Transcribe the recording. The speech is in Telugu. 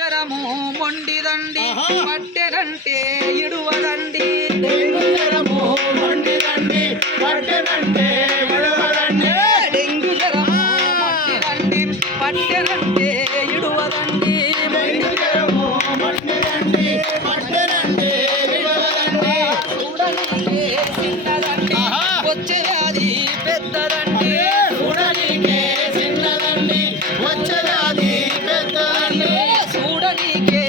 జ్వరము మొండిదండి పట్టెనంటే ఇడువదండి డెంగు జ్వరము మొండిదండి పట్టెనంటే ఇడువదండి డెంగు జ్వరము మొండిదండి పట్టెనంటే ఇడువదండి డెంగు జ్వరము మొండిదండి పట్టెనంటే ఇడువదండి చూడనికే చిన్నదండి వచ్చే వ్యాధి పెద్దదండి చూడనీకే చిన్నదండి వచ్చే వ్యాధి పెద్దదండి చూడనికే